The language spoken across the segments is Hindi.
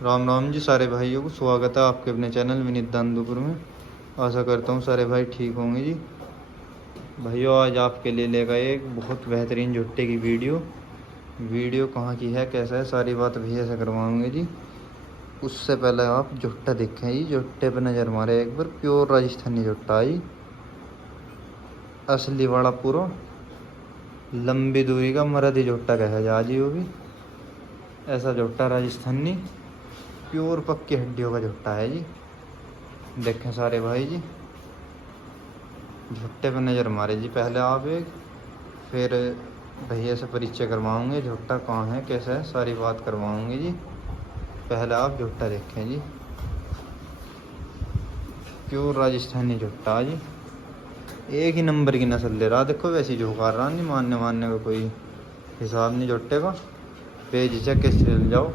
राम राम जी सारे भाइयों को स्वागत है आपके अपने चैनल विनीत दांदुपुर में। आशा करता हूँ सारे भाई ठीक होंगे जी। भाइयों आज आपके लिए लेकर एक बहुत बेहतरीन जुट्टे की वीडियो कहाँ की है कैसा है सारी बात भैया से करवाऊँगे जी। उससे पहले आप जुट्टा देखें जी, जुट्टे पर नज़र मारे एक बार। प्योर राजस्थानी जुट्टा जी, असली वाला पूरा लंबी दूरी का मरदी जुट्टा कहा जा जी। वो भी ऐसा जुट्टा राजस्थानी प्योर पक्की हड्डियों का जुट्टा है जी। देखें सारे भाई जी, झुट्टे पे नज़र मारे जी पहले आप एक, फिर भैया से परिचय करवाऊँगे झुट्टा कहाँ है कैसा है सारी बात करवाऊँगे जी। पहले आप झुट्टा देखें जी, प्योर राजस्थानी झुट्टा जी, एक ही नंबर की नस्ल ले रहा। देखो वैसी झोंकार रहा, नहीं मानने का कोई हिसाब नहीं झुट्टे का। बेझिझक के चल जाओ।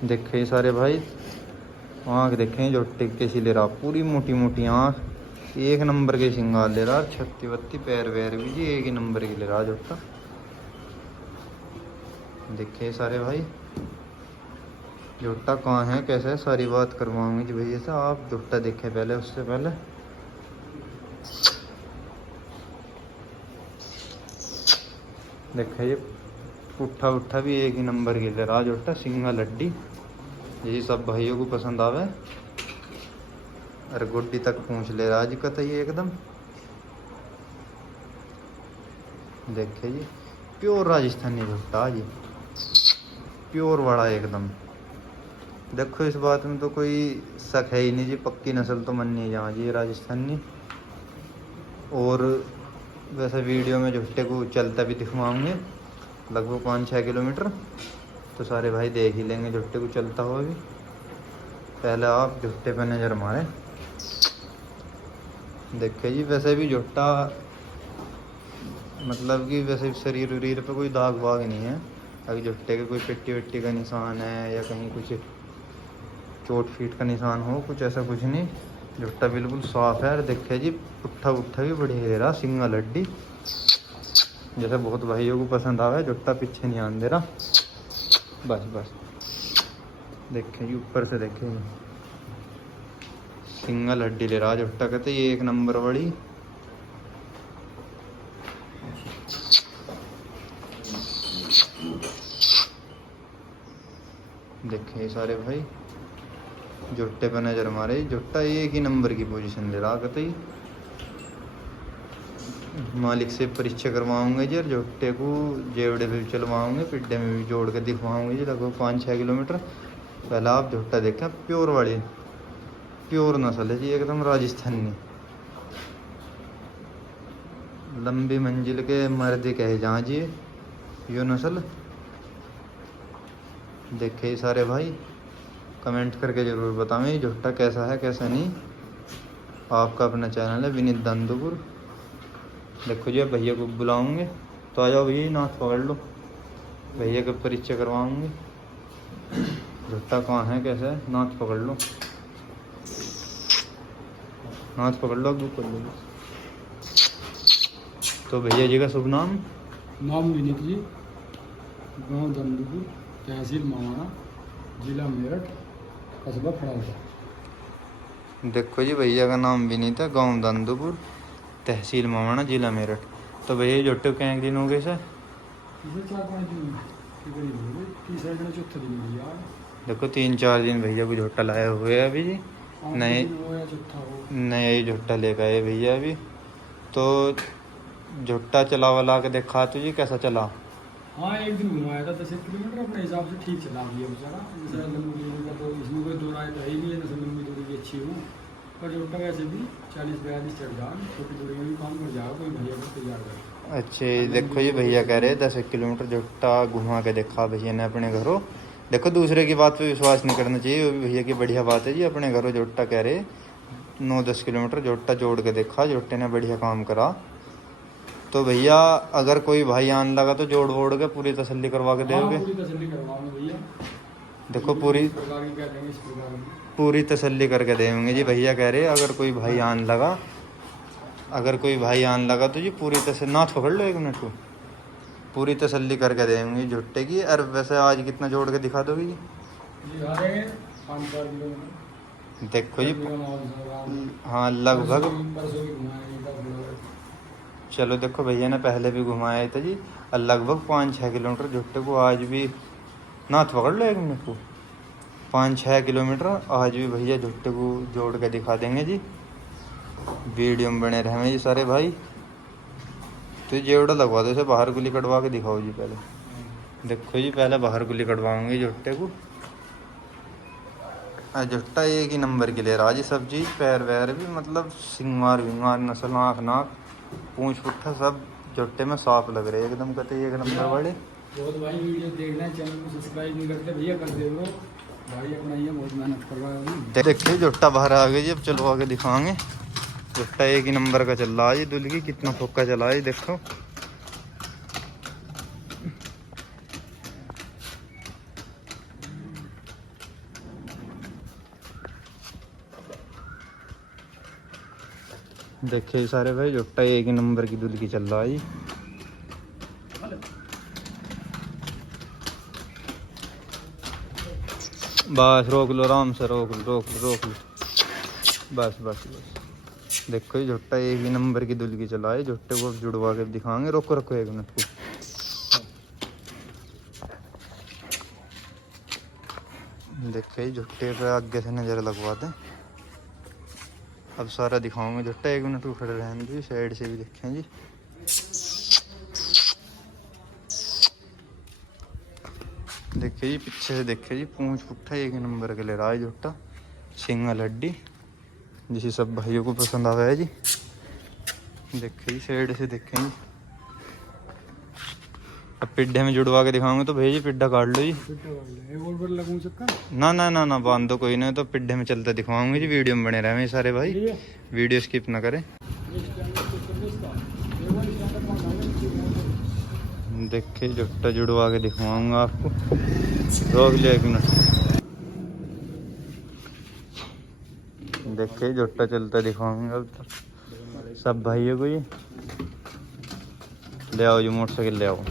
देखे सारे भाई, आँख देखें झुट्टे कैसी ले रहा, पूरी मोटी मोटी आँख, एक नंबर के श्रृंगार ले रहा। छत्ती बत्ती पैर वैर भी जी एक ही नंबर की ले रहा झुट्टा। देखे सारे भाई झुट्टा कहाँ है कैसा है सारी बात करवाऊंगी जी भैया से। आप झुट्टा देखें पहले, उससे पहले देखे ये पुट्ठा उट्ठा भी एक ही नंबर की ले रहा झुट्टा। सिंगल हड्डी, यही सब भाइयों को पसंद आवे। अरे गुड्डी तक पूछ ले रहा जी कतई एकदम। देखे जी प्योर राजस्थानी झुट्टा जी, प्योर वाला एकदम। देखो इस बात में तो कोई शक है ही नहीं जी, पक्की नस्ल तो मन नहीं जहाँ जी राजस्थानी। और वैसे वीडियो में झुट्टे को चलता भी दिखवाऊंगे लगभग 5-6 किलोमीटर, तो सारे भाई देख ही लेंगे झुट्टे को चलता हुआ भी। पहले आप झुट्टे पे नज़र मारें। देखे जी वैसे भी झुट्टा मतलब कि वैसे शरीर वरीर पे कोई दाग वाग नहीं है। अगर झुट्टे के कोई पिट्टी विट्टी का निशान है या कहीं कुछ चोट फीट का निशान हो, कुछ ऐसा कुछ नहीं। झुट्टा बिल्कुल साफ है। देखे जी पुट्ठा उट्ठा भी बढ़िया दे रहा, सिंगल हड्डी, जैसे बहुत भाइयों को पसंद आवे। झुट्टा पीछे नहीं आने दे रहा, बस बस। देखें जी ऊपर से देखें, सिंगल हड्डी ले रहा झुट्टा, कहते ये एक नंबर बड़ी। देखें सारे भाई झुट्टे पे नज़र मारे, झुट्टा एक ही नंबर की पोजीशन ले रहा। कहते मालिक से परिचय करवाऊंगे जी, और झुट्टे को जेवड़े पे भी चलवाऊंगे, पिड्डे में भी जोड़ के दिखवाऊंगे जी लगभग 5-6 किलोमीटर। पहले आप झुट्टा देखें, प्योर वाली प्योर नस्ल है जी एकदम राजस्थानी। लंबी मंजिल के मर्द कहे जहाँ जी यो नस्ल। देखे सारे भाई कमेंट करके ज़रूर बताएं झुट्टा कैसा है कैसा नहीं। आपका अपना चैनल है विनीत दांदुपुर। देखो जी भैया को बुलाऊंगे तो आ जाओ भैया, नाथ पकड़ लो, भैया का परिचय करवाऊंगे। झुट्टा कहाँ है कैसा है, नाथ पकड़ लो, नाथ पकड़ लो, बुक कर लो। तो भैया जी का शुभ नाम? नाम विनीत जी, गांव दांदुपुर, तहसील मावाना, जिला मेरठ, कस्बा फड़ादा। देखो जी भैया का नाम विनीत है, गांव दांदुपुर, तहसील मावाना, जिला मेरठ। तो भैया झुट्टे कहीं दिन हो गए सर? देखो 3-4 दिन भैया को झुट्टा लाए हुए हैं अभी जी। नया ही झुट्टा लेकर आए भैया अभी। तो झुट्टा चला वाला के देखा तो जी कैसा चला? हाँ एक दिन घुमाया था 10 किलोमीटर, अपने हिसाब से ठीक चला दिया बेचारा। जैसा लंबी दूरी का तो इसमें कोई दो राय तो है ही नहीं है, जैसे लंबी दूरी की अच्छी हूँ, पर झुट्टा वैसे भी 40-42 चढ़ जाओ, छोटी दूरी में भी काम कर जाओ, कोई भैया को तैयार कर। अच्छे देखो जी भैया कह रहे 10 किलोमीटर झुट्टा घुमा के देखा भैया ने अपने घरों। देखो दूसरे की बात पे विश्वास नहीं करना चाहिए, वो भी भैया की बढ़िया बात है जी। अपने घरों झुट्टा कह रहे 9-10 किलोमीटर झुट्टा जोड़ के देखा, झुट्टे ने बढ़िया काम करा। तो भैया अगर कोई भाई आने लगा तो जोड़ वोड़ के पूरी तसल्ली करवा के दोगे? पूरी तसल्ली करवाऊंगा भैया। देखो पूरी तसल्ली करके देंगे जी। भैया कह रहे अगर कोई भाई आने लगा तो जी पूरी तसल्ली। नाथ पकड़ लो 1 मिनट को। पूरी तसल्ली करके देंगे झुट्टे की। और वैसे आज कितना जोड़ के दिखा दोगे जी? दिखा देंगे 5-4 किलोमीटर। देखो जी, परसों हाँ लगभग। भी घुमाएंगे तब। चलो देखो भैया ने पहले भी घुमाया था जी, और लगभग 5-6 किलोमीटर झुट्टे को आज भी। नाथ पकड़ लो 1 मिनट को। 5-6 किलोमीटर आज भी भैया झुट्टे को जोड़ के दिखा देंगे जी। वीडियो में बने रहेंगे जी सारे भाई। तो जेवड़ा लगवा दो, इसे बाहर गुली कटवा के दिखाओ जी पहले। देखो जी, पहले बाहर गुली कटवाऊंगी झुट्टे को। झुट्टा एक ही नंबर के लिए रहा जी, सब चीज़ पैर वैर भी, मतलब सिंगार विंगार नस्ल आँख नाक पूंछ पुट्ठा सब झुट्टे में साफ लग रहे एकदम, कहते एक नंबर वाले। बहुत भाई वीडियो देखना है, चैनल को सब्सक्राइब नहीं करते भैया कर दे वो भाई, अपना ये बहुत मेहनत करवाया। देखिए झुट्टा बाहर आ गया जी, अब चलो आगे दिखाएंगे। झुट्टा एक ही नंबर का चल रहा है जी, दुल्की कितना फोक्का चला है देखो। देखिए सारे भाई, झुट्टा एक ही नंबर की दुल्की चल रहा है जी। बस रोक लो, आराम से रोक लो, रोक लो, रोक लो, बस बस बस। देखो ये झुट्टा एक ही नंबर की दुल्की चला है। झुट्टे को जुड़वा के दिखाएंगे। रोको रखो 1 मिनट को। देखिए झुट्टे पे आगे से नज़र लगवा दें। अब सारा दिखाऊंगे झुट्टा। 1 मिनट को खड़े रहने जी, साइड से भी देखें जी। देखिए जी, पीछे से देखिए जी, पूंछ पुट्ठा एक नंबर के ले रहा है झुट्टा। सिंगल हड्डी, जिसे सब भाइयों को पसंद आ गया है जी। देखिए जी, साइड से देखें जी। अब पिड्ढे में जुड़वा के दिखाऊंगे तो भैया जी पिड्ढा काट लो जी। ना ना ना ना, बांध दो कोई नहीं, तो पिड्ढे में चलता दिखाऊंगे जी। वीडियो में बने रहे सारे भाई, वीडियो स्किप ना करें। देखिए झुट्टा जुड़वा के दिखवाऊंगा आपको। रोक लिया 1 मिनट। देखिए झुट्टा चलता दिखाऊंगा अब तक सब भाइयों को। ये ले आओ जी, मोटरसाइकिल ले आओ।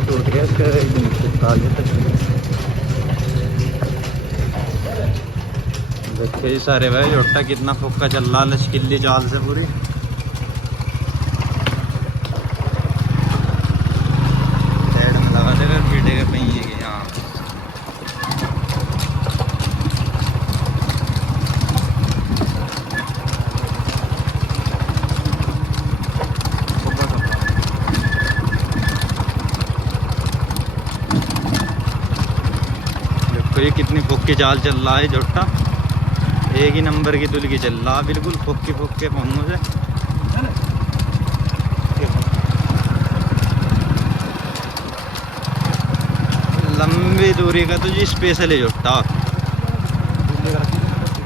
टूट गया इसका देखिए जी सारे भाई, झुट्टा कितना फोक्का चल रहा है, लचकिल्ली चाल से पूरी। साइड में लगा देगा पीटे के पहिए के यहाँ। तो ये कितनी फोक्की चाल चल रहा है झुट्टा, एक ही नंबर की दुल्की चल रहा, बिल्कुल फोक्के फोक्के पाँवों से। लंबी दूरी का तो जी स्पेशल है झुट्टा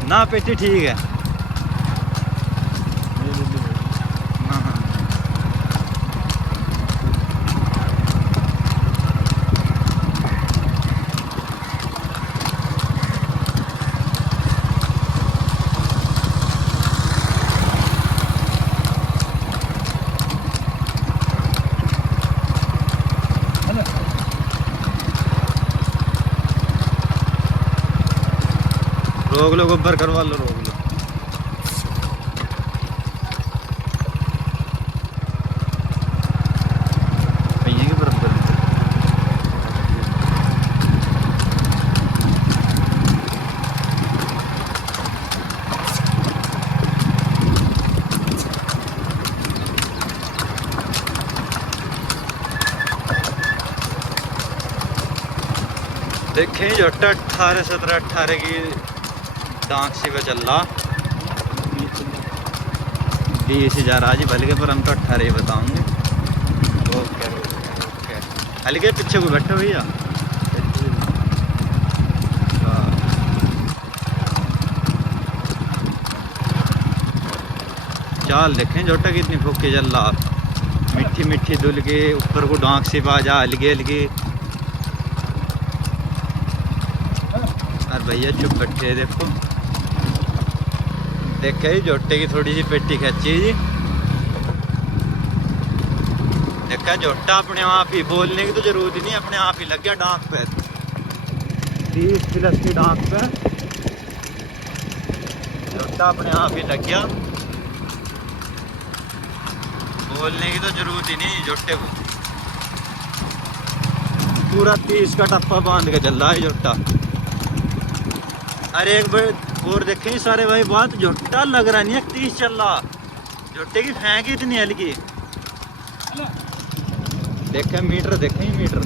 ना। पेटी ठीक है रोक लो, गोबर करवा लो, रोक लो। पहिए के बराबर देखें झुट्टा 18-17-18 की डांक से चल रहा। 20,000 आज भले के, पर हम तो 18 ही बताऊंगे। ओके ओके, हल्के पीछे को बैठो भैया। चाल देखें जोटा कितनी फूके चल रहा, मिट्टी मिट्टी धुल के ऊपर को डांक से बाजा अलगे अलगे। और भैया चुप बैठे देखो, देखे जोटे की थोड़ी सी पेटी खींची जी। देखा जोटा अपने आप ही, बोलने की तो जरूरत ही नहीं, अपने आप ही लग गया डांक पे, 30+ की डांक पे जोटा अपने आप ही लग गया। बोलने की तो जरूरत ही नहीं जोटे को, पूरा 30 का टप्पा बांध के चल रहा है जोटा। अरे एक बार और देखें सारे भाई, बात जोटा लग रहा नहीं है 30 चल रहा, जोटे की फेंक इतनी हल्की। देखें मीटर, देखें मीटर,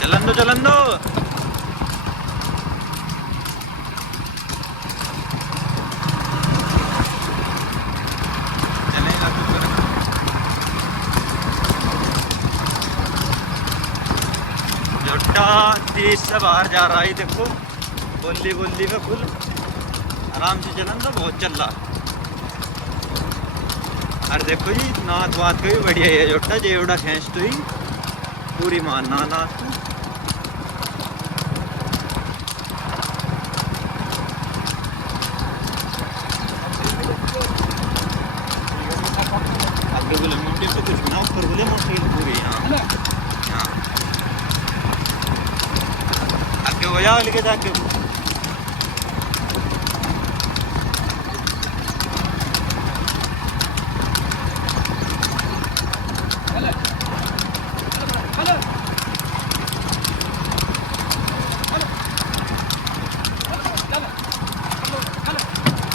चलन दो चलन दो। चलेगा तो चलेगा। जोटा 30 से बाहर जा रहा है, देखो बोली बोली में फुल आराम से चलन तो बहुत चल रहा। अरे देखो जी नाथ वात का भी बढ़िया है जोटा, जेवड़ा खींच तो ही पूरी मानना नाथ को। आगे बोले मोटी से कुछ ना, ऊपर बोले मोटी पूरी। यहाँ यहाँ आगे हो जाओ लेके जाके।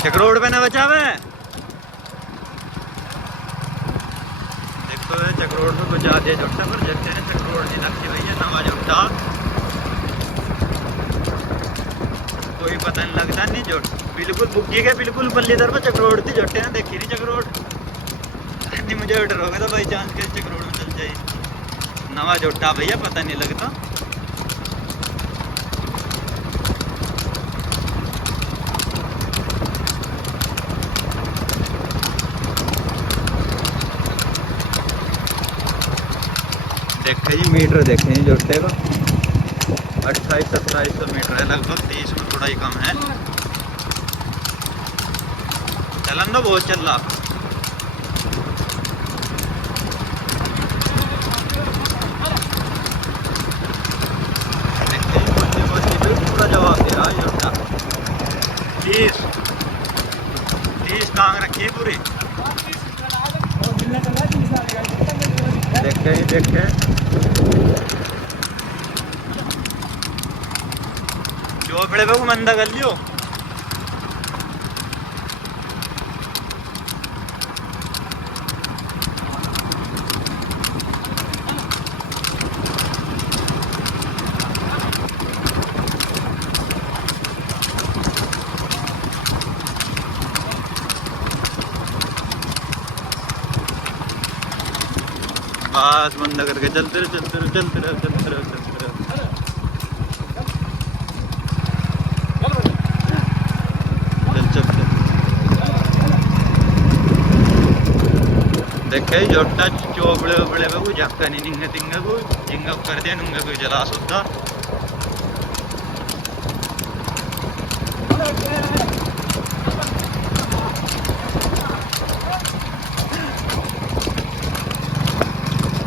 चक्रोड पे ना बचावे, देखो चक्रोड पे बचा दिया जोटा, पर जगते ने चक्रोड नहीं लगती भैया नवा जोटा, कोई पता नहीं लगता नहीं। जोट बिल्कुल बुग्गी के बिल्कुल पल्ली दर पर चक्रोड थी, जोटे ने देखी नहीं चक्रोड नहीं। मुझे डर होगा था भाई चांस के चक्रोड में चल जाए। नवा जोटा भैया पता नहीं लगता। देखे जी मीटर, देखें जी जोटे का 2800-2700 मीटर है लगभग, 30 में थोड़ा ही कम है। चलन तो बहुत चल रहा। पूरा जवाब दे रहा है जोटा। 30 टांग रखी है पूरी। देखे ही देखे, चोपड़े पे को मंदा कर लियो। बस बंदा करके चलते रहो चलते रहो चलते रहो चलते रहो चलते रहो। चल चल देखे जोटा चोबड़े वोबड़े पे कोई झक्का नहीं, निंगे तिंगे को जिंगा कर दिया, नुंगे कोई जला सुद्धा।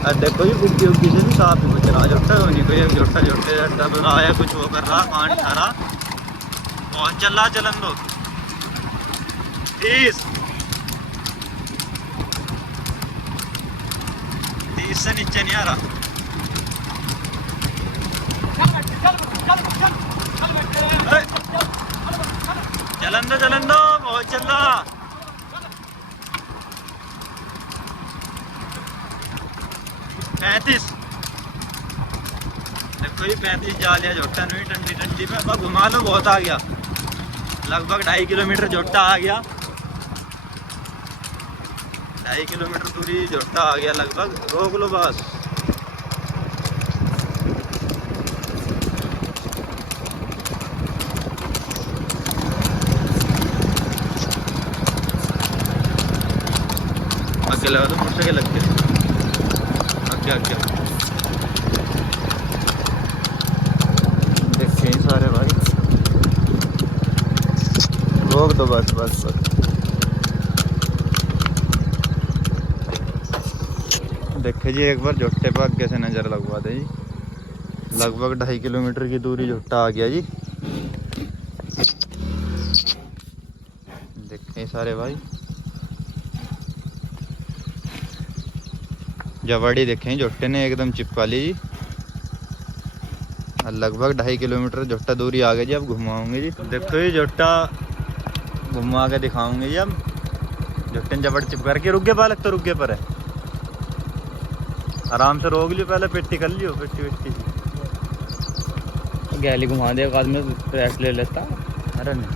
अब देखो ये बुग्गी उग्गी से भी साफ ही कुछ रहा, जोटा नहीं कोई जोटा जोटे अड्डा बनाया कुछ वो कर रहा, कांड खा बहुत चल रहा। चलन दो 30 से नीचे नहीं आ रहा। चलन दो बहुत चल रहा। पैंतीस देखो ये 35 जा लिया जोटा नहीं, ठंडी ठंडी में अब घुमा लो, बहुत आ गया, लगभग 2.5 किलोमीटर जोटा आ गया, 2.5 किलोमीटर दूरी जोटा आ गया लगभग। रोक लो बस। आगे लगा दो मोटरसाइकिल लग गया आगे आगे देखते हैं सारे भाई रोक दो बस बस बस देखे जी एक बार झुट्टे पे आगे से नज़र लगवा दे जी लगभग 2.5 किलोमीटर की दूरी झुट्टा आ गया जी देखें सारे भाई जवाड़ी देखें झुट्टे ने एकदम चिपका ली जी लगभग 2.5 किलोमीटर झुट्टा दूरी आ गई जी अब घुमाऊंगे जी देखो ये झुट्टा घुमा के दिखाऊंगे जी अब झुट्टे ने जबड़ चिपका के रुक गया बालक तो रुक गया पर है आराम से रोक लियो पहले पेटी कर लियो पेटी गैली घुमा दे एक आदमी रेस्ट ले लेता अरे नहीं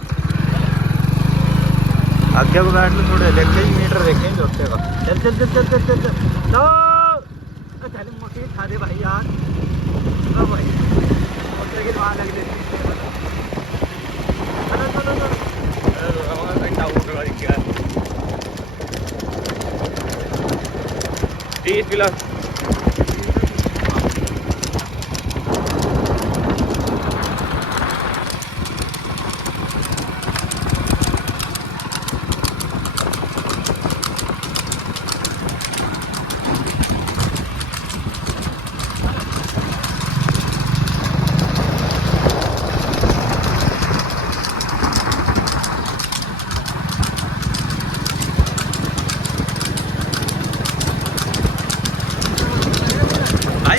आगे को बैठ लो थोड़े देखे ही मीटर देखें झुट्टे का चल चल चल चल चल चल चल मोटी खा दे भाई यार भाई मोटरसाइकिल वहाँ लग देती 30 गिलास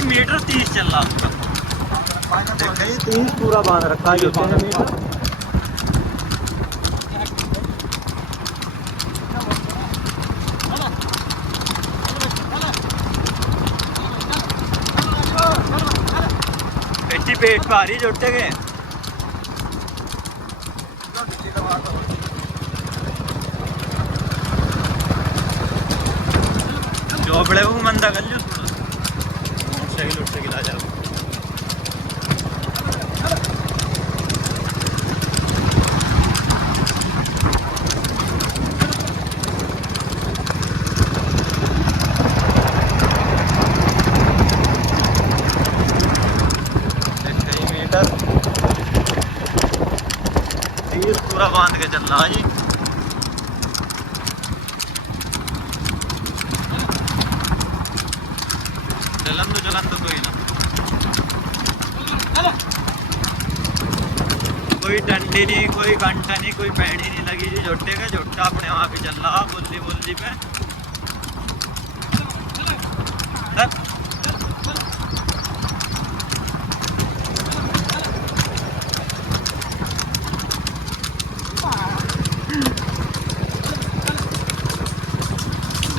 मीटर 30 चल रहा उसका 30 पूरा बांध रखा है मीटर पेटी पेट पे आ रही जोड़ते गए जो बड़े वो मंदा कर लियो मोटरसाइकिल आ जाओ मीटर 30 पूरा बांध के चलना जी चलन तो कोई ना कोई डंडी नहीं कोई घंटा नहीं कोई पैड़ी नहीं लगी जी झोटे का झोटा अपने वहाँ पे चल रहा बुल्ली बुल्ली पे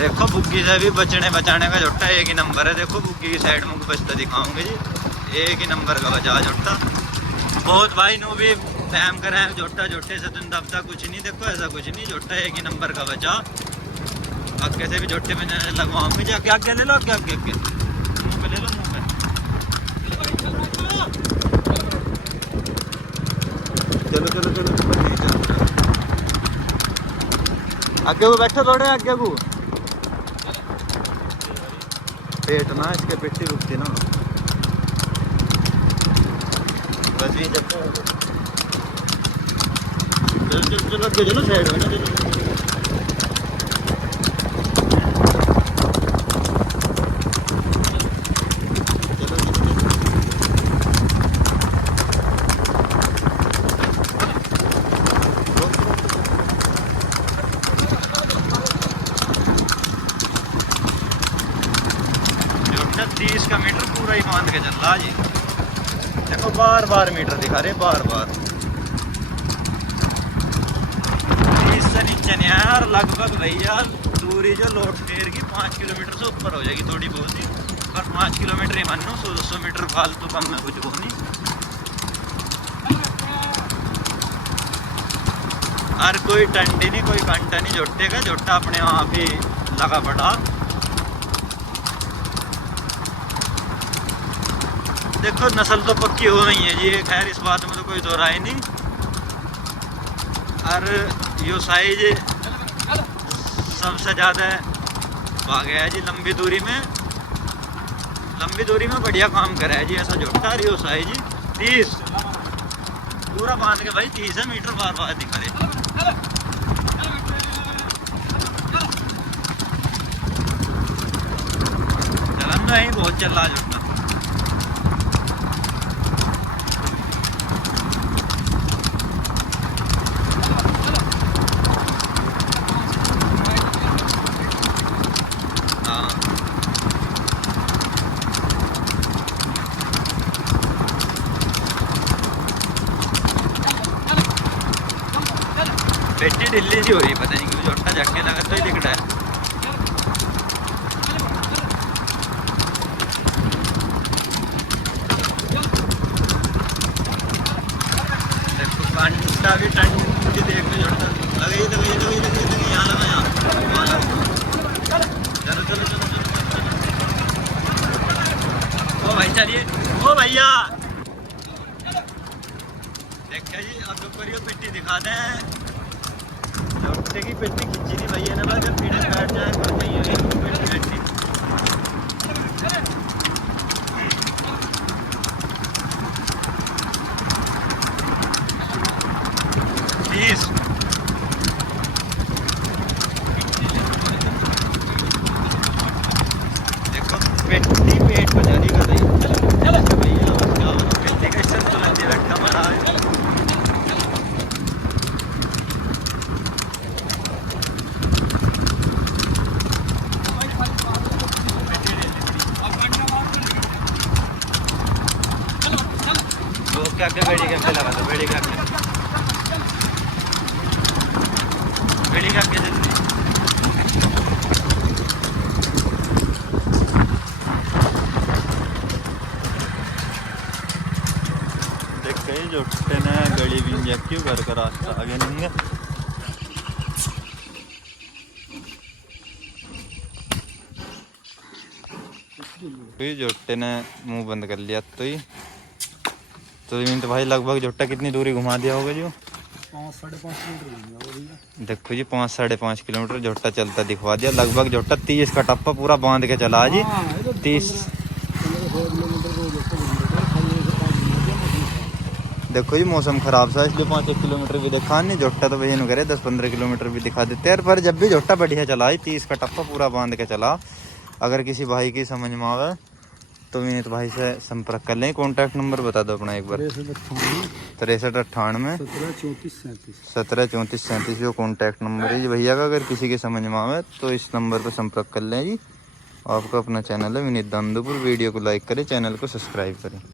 देखो बुग्गी से भी बचाने का झोटा एक ही नंबर है देखो बुग्गी की साइड में बचता दिखाऊंगे जी एक ही नंबर का बचा झोटा बहुत भाई नो भी टाइम करा है झोटा झोटे से तुम दबता कुछ नहीं देखो ऐसा कुछ नहीं झोटा एक ही नंबर का बचा आगे से भी झोटे में लगवाऊंगे जी आगे आगे ले लो आगे आगे आगे मुँह पे ले लो मुँह पे चलो चलो चलो आगे वो बैठो थोड़े आगे को पेट ना इसके पेटी रुकती ना बस ये जब चल चलो साइड में ना चलो 30 का मीटर पूरा ही बांध के चल रहा जी देखो बार बार मीटर दिखा रहे बार बार 30 से नीचे नहीं आया और लगभग भैया दूरी जो लोड फेर की 5 किलोमीटर से ऊपर हो जाएगी थोड़ी बहुत ही पर 5 किलोमीटर ही मान लो 100-200 मीटर फालतू कम में कुछ को नहीं और कोई टंडी नहीं कोई घंटा नहीं झोटे का झोटा अपने वहाँ पे लगा पड़ा देखो नस्ल तो पक्की हो गई है जी खैर इस बात में तो कोई दो राय नहीं और यो साइज सबसे ज़्यादा आ गया है जी लंबी दूरी में बढ़िया काम करा है जी। ऐसा झोटा रियो सा है जी 30 पूरा बांध के भाई 30 मीटर बार दिखा रहे। चलन तो यही बहुत चल रहा झोटा। पेटी ढिल्ली सी हो रही, पता नहीं क्यों झोटा झटके लगा तो ही दिख रहा है। देखो कांटा भी टंडी देख लो झोटा लगे यहाँ लगा यहाँ। चलो ओ भाई चलिए ओ भैया देखिए जी अब तो करियो पेटी दिखा दें। झोटे की पेटी खींची नहीं भैया ने, जब पीड़े बैठ जाए तो चाहिए पेटी। 30 देखो पेटी पेट बजानी कर रही भैया पेटी का संतुलन नहीं रखा हमारा। क्या बेड़ी कैसे लगा दो, बेड़ी क्या जल्दी देख गई झोटे ने गड़ी भी क्यों घर का रास्ता आगे नहीं है। झोटे ने मुंह बंद कर लिया तो इन तो भाई लगभग झोटा कितनी दूरी घुमा दिया होगा जो 5-5.5 किलोमीटर। देखो जी 5-5.5 किलोमीटर झोटा चलता दिखवा दिया। लगभग झोटा 30 का टप्पा पूरा बांध के चला जी। 30 देखो जी मौसम खराब था इसलिए 5-1 किलोमीटर भी दिखा नहीं। झोटा तो वही करे 10-15 किलोमीटर भी दिखा देते हैं, पर जब भी झोटा बढ़िया चला 30 का टप्पा पूरा बांध के चला। अगर किसी भाई की समझ में आवे तो विनीत भाई से संपर्क कर लें। कॉन्टैक्ट नंबर बता दो अपना एक बार। 6398 173437 जो कॉन्टैक्ट नंबर है जी भैया का। अगर किसी के समझ में आवे तो इस नंबर पर संपर्क कर लें जी। आपका अपना चैनल है विनीत दांदुपुर। वीडियो को लाइक करें, चैनल को सब्सक्राइब करें।